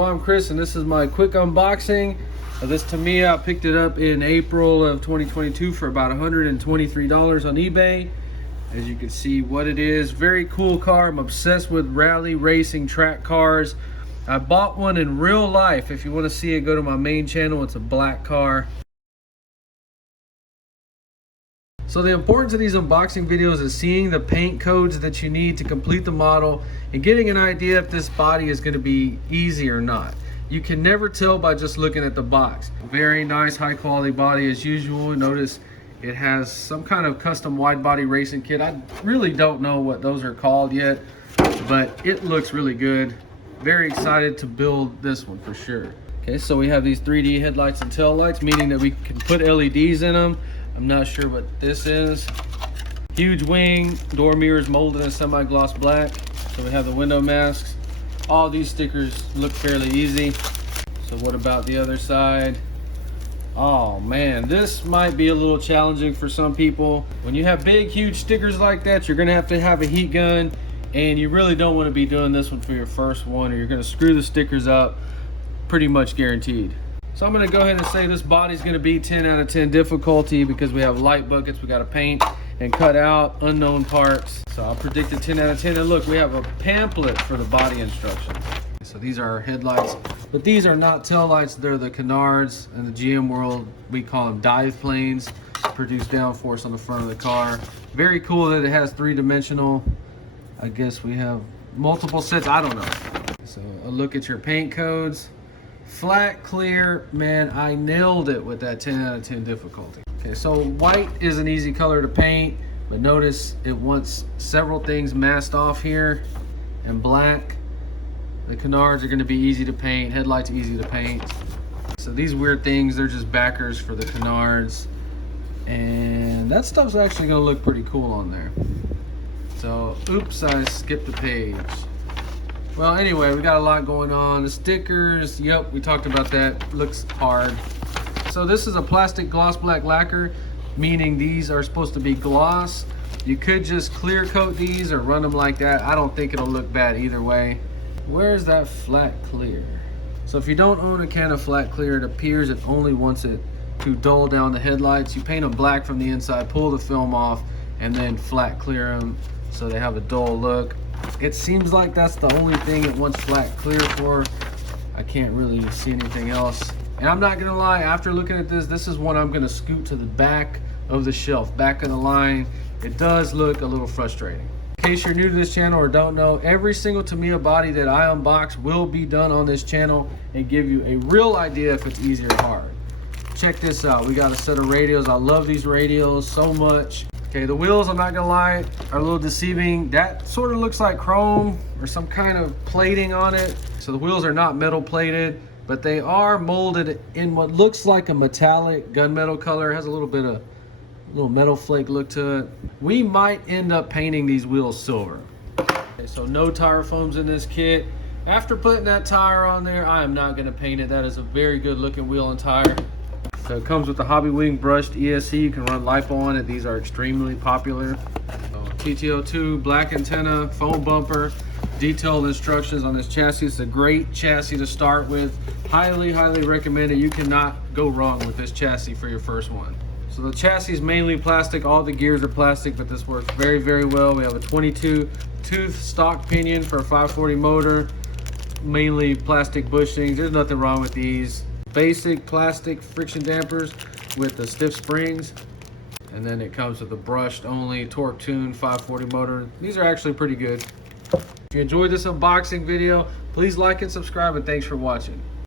Hello, I'm Chris, and this is my quick unboxing of this Tamiya. I picked it up in April of 2022 for about $123 on eBay. As you can see what it is, very cool car. I'm obsessed with rally racing track cars. I bought one in real life. If you want to see it, go to my main channel. It's a black car. So the importance of these unboxing videos is seeing the paint codes that you need to complete the model and getting an idea if this body is going to be easy or not. You can never tell by just looking at the box. Very nice, high quality body as usual. Notice it has some kind of custom wide body racing kit. I really don't know what those are called yet, but it looks really good. Very excited to build this one for sure. Okay, so we have these 3D headlights and tail lights, meaning that we can put LEDs in them. I'm not sure what this is. Huge wing, door mirrors molded in semi-gloss black. So we have the window masks. All these stickers look fairly easy. So what about the other side? Oh man, this might be a little challenging for some people. When you have big, huge stickers like that, you're gonna have to have a heat gun, and you really don't want to be doing this one for your first one, or you're gonna screw the stickers up, pretty much guaranteed. So I'm gonna go ahead and say this body's gonna be 10 out of 10 difficulty because we have light buckets we gotta paint and cut out, unknown parts. So I'll predict a 10 out of 10. And look, we have a pamphlet for the body instructions. So these are our headlights, but these are not tail lights. They're the canards. In the GM world, we call them dive planes. Produce downforce on the front of the car. Very cool that it has three-dimensional. I guess we have multiple sets, I don't know. So a look at your paint codes. Flat, clear, man, I nailed it with that 10 out of 10 difficulty. Okay, so white is an easy color to paint, but notice it wants several things masked off here, and black. The canards are gonna be easy to paint, headlights easy to paint. So these weird things, they're just backers for the canards. And that stuff's actually gonna look pretty cool on there. So, oops, I skipped the page. Well, anyway, we got a lot going on. The stickers, yep, we talked about that. Looks hard. So this is a plastic gloss black lacquer, meaning these are supposed to be gloss. You could just clear coat these or run them like that. I don't think it'll look bad either way. Where's that flat clear? So if you don't own a can of flat clear, it appears it only wants it to dull down the headlights. You paint them black from the inside, pull the film off, and then flat clear them so they have a dull look. It seems like that's the only thing it wants flat clear for. I can't really see anything else. And I'm not gonna lie, after looking at this, this is one I'm gonna scoot to the back of the shelf, back of the line. It does look a little frustrating. In case you're new to this channel or don't know, every single Tamiya body that I unbox will be done on this channel and give you a real idea if it's easy or hard. Check this out, we got a set of radios. I love these radios so much. Okay, the wheels, I'm not gonna lie, are a little deceiving. That sort of looks like chrome or some kind of plating on it. So the wheels are not metal plated, but they are molded in what looks like a metallic gunmetal color. It has a little bit of little metal flake look to it. We might end up painting these wheels silver. Okay, so no tire foams in this kit. After putting that tire on there, I am not gonna paint it. That is a very good looking wheel and tire. So it comes with the Hobby Wing brushed ESC. You can run LiPo on it. These are extremely popular. So TTO2, black antenna, foam bumper, detailed instructions on this chassis. It's a great chassis to start with. Highly, highly recommend it. You cannot go wrong with this chassis for your first one. So the chassis is mainly plastic. All the gears are plastic, but this works very, very well. We have a 22 tooth stock pinion for a 540 motor. Mainly plastic bushings. There's nothing wrong with these. Basic plastic friction dampers with the stiff springs, and then it comes with a brushed only torque tune 540 motor. These are actually pretty good. If you enjoyed this unboxing video, please like and subscribe, and thanks for watching.